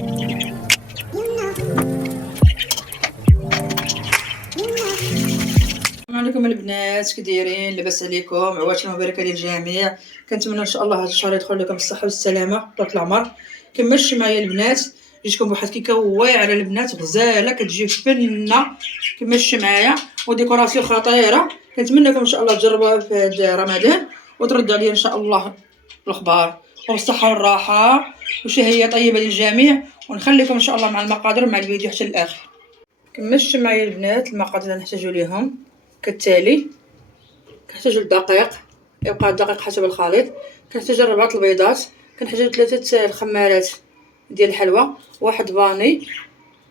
السلام عليكم البنات، كي دايرين؟ لاباس عليكم؟ عواشنا مباركه للجميع. كنتمنى ان شاء الله هذا الشهر يدخل لكم بالصحه والسلامه طول العمر. كملتوا معايا البنات، جيتكم بواحد الكيكه واعره البنات، غزاله كتجي فنه. كملتوا معايا وديكوراسيون خطيره. كنتمنىكم ان شاء الله تجربوها في هذا رمضان وتردوا عليا ان شاء الله الاخبار والصحه والراحه وشهيه طيبه للجميع. ونخليكم ان شاء الله مع المقادير مع الفيديو حتى الاخر. كملتوا معايا البنات، المقادير اللي نحتاجو ليهم كالتالي: كنحتاجو الدقيق، يبقى الدقيق حسب الخليط. كنحتاجو 4 البيضات، كنحتاجو 3 الخمارات ديال الحلوى، 1 فاني،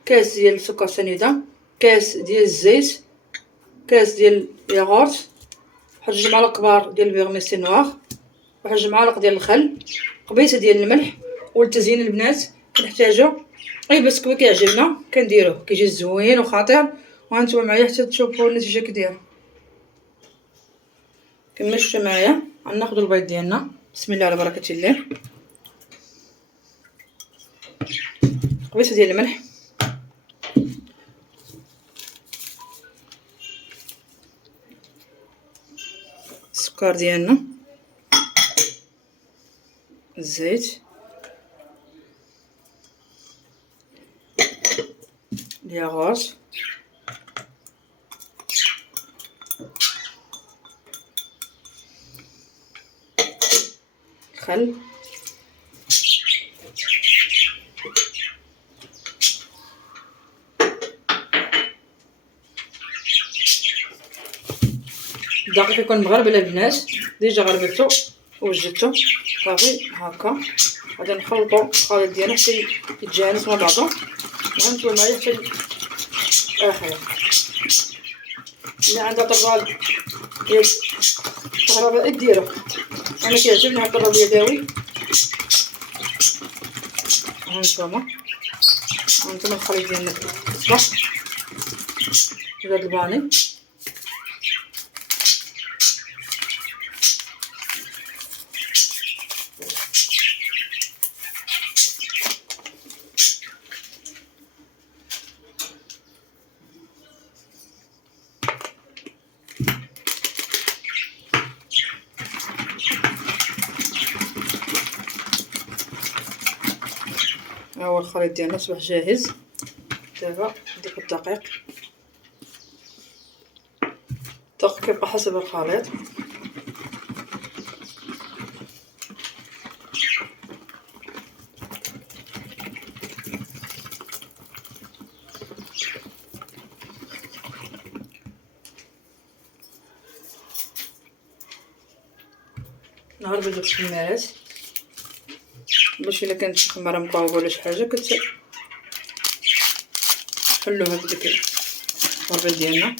كاس ديال السكر سنيده، كاس ديال الزيت، كاس ديال الياغورت، 1 معلقه كبار ديال الفيرميسي نوار، 1 معلقه ديال الخل، قبيصه ديال الملح. والتزيين البنات كنحتاجو اي بسكوي كيعجبنا كنديروه، كيجي زوين وخطير، وهانتوما معايا حتى تشوفوا النتيجه كي دايره. كملتوا معايا، غناخذوا البيض ديالنا، بسم الله على بركه الله، قبيصه ديال الملح، السكر ديالنا، الزيت، الياغورت، الخل، الدقيق يكون مغربل البنات، ديجا غربلتو ووجدتو صافي هكا. غادي نخلطو الخليط ديالنا حتى يتجانس مع بعضو، وغنتوما معايا حتى الاخر. اللي عندها طرال ديال الكهرباء ديرو، انا كيعجبني هاد الطرال اليدوي. هانتوما الخليط ديالنا صباح زاد الفاني، ها هو الخليط ديالنا صباح جاهز. دابا ندير الدقيق كيبقى حسب الخليط. نغربل دوك الخمارات باش الا كانت شي خماره مطاوبه ولا شي حاجه كتحلوها بديك الغربل ديالنا.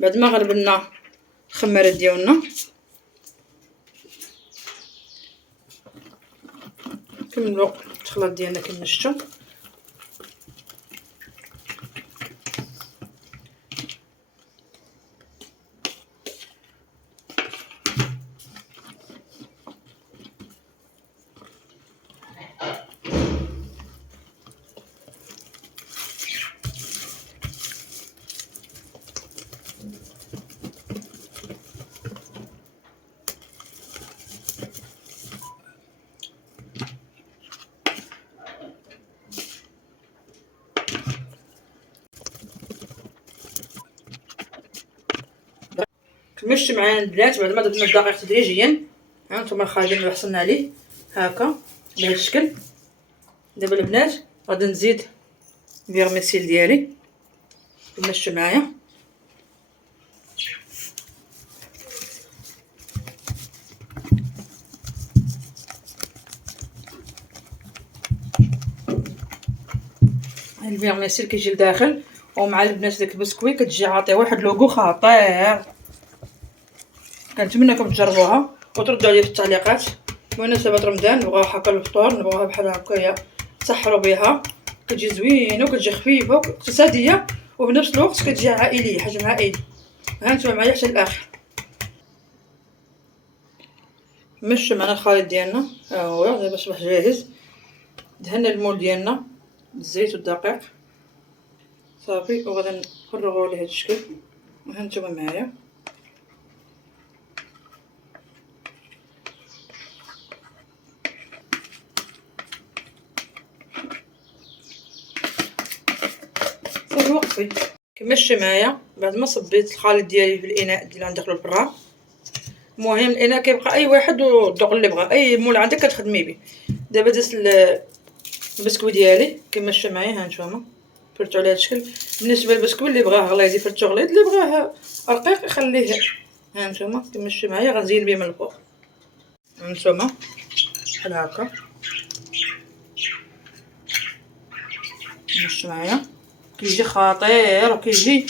بعد ما غربلنا الخمارات ديالنا كنملو الخلاط ديالنا كما شفتوا. كملت معايا البنات بعد ما درنا الدقيق تدريجيا. ها نتوما الخليط اللي حصلنا عليه هكا بهذا الشكل. دابا البنات غادي نزيد الفيرميسيل ديالي، كملت معايا الفيرميسيل كيجي لداخل، ومع البنات داك البسكوي كتجي عاطيه واحد لوغو خطير. كنتمنىكم تجربوها وتردوا عليا في التعليقات بمناسبة رمضان نبغاو هكا الفطور، نبغاوها بحال هكايا تسحروا بها، كتجي زوينه وكتجي خفيفه واقتصاديه وفي نفس الوقت كتجي عائليه، حجم عائلي. ها نتوما معايا حتى الاخر. مشى معنا الخليط ديالنا، ها هو دابا اصبح جاهز. دهنا المول ديالنا بالزيت والدقيق صافي، وغادي نفرغوه لهاد الشكل. ها نتوما معايا. صافي وقفي. كملتي معايا بعد ما صبيت الخليط ديالي في الاناء ديال غندخلو الفران. المهم الاناء كيبقى اي واحد والذوق اللي بغا، اي مول عندك كتخدمي به. دابا درت البسكوي ديالي كما شفتوا معايا، ها نتوما فرتو على هذا الشكل. بالنسبه للبسكوي اللي بغاه غليظ يفرتو غليظ، اللي بغاه رقيق يخليه. ها نتوما كما شفتوا معايا غنزين به من الفوق. ها نتوما بحال هكا شفتوا معايا، كيجي خطير وكيجي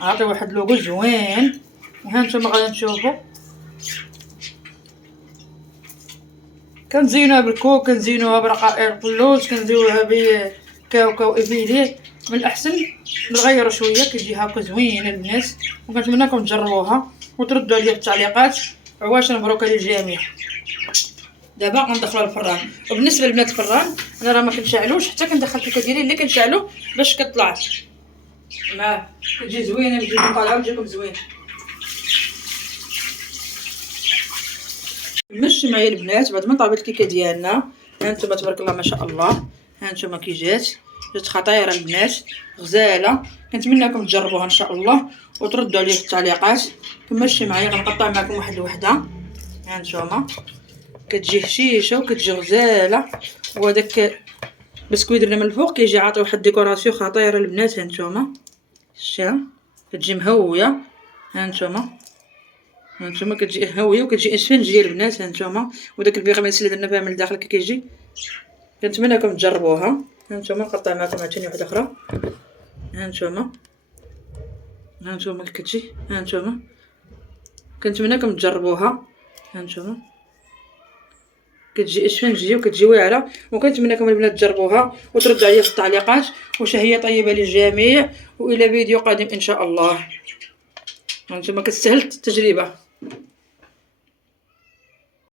عاطي واحد لوغو زوين. وها نتوما غادي تشوفوا كنزينوها بالكوك، كنزينوها برقائق اللوز، كنزينوها بكاوكاو ايفيلي. من الاحسن نغيروا شويه كيجي هكا زوين البنات، وكنتمنىكم تجربوها وتردوا عليا في التعليقات عواش مبروكه للجميع. دابا غندخلوا الفران. وبالنسبه لبنات الفران انا راه ما كنشعلوش، حتى كندخل الكيكه ديالي اللي كنشعلو باش كطلع معاه كتجي زوينه، تجيكم طالعه وتجيكم زوينه. مشي معايا البنات بعد ما طابت الكيكه ديالنا. ها انتم تبارك الله ما شاء الله، ها انتم كي جات خطيره البنات، غزاله. كنتمنىكم تجربوها ان شاء الله وتردوا عليا في التعليقات. كملتي معايا غنقطع معكم واحد الوحده. ها انتم كتجي هشيشه وكتجي غزاله، وهداك بسكويت درنا من الفوق كيجي عاطي واحد ديكوراسيون خطيره البنات. ها انتم شتيها كتجي مهويه. ها انتم كتجي هاويه وكتجي اسفنجيه البنات. ها انتم وداك البيغميس اللي درنا فيها من الداخل كيجي. كنتمنىكم تجربوها. ها انتم نقطع معكم عاوتاني واحده اخرى. ها انتم كتجي. ها انتم كنتمنىكم تجربوها. ها انتم كتجي اسفنجيه وكتجي واعره، وكنتمنىكم البنات تجربوها وتردوا عليا في التعليقات. وشهيه طيبه للجميع، والى فيديو قادم ان شاء الله. ها انتم كتستاهل التجربه.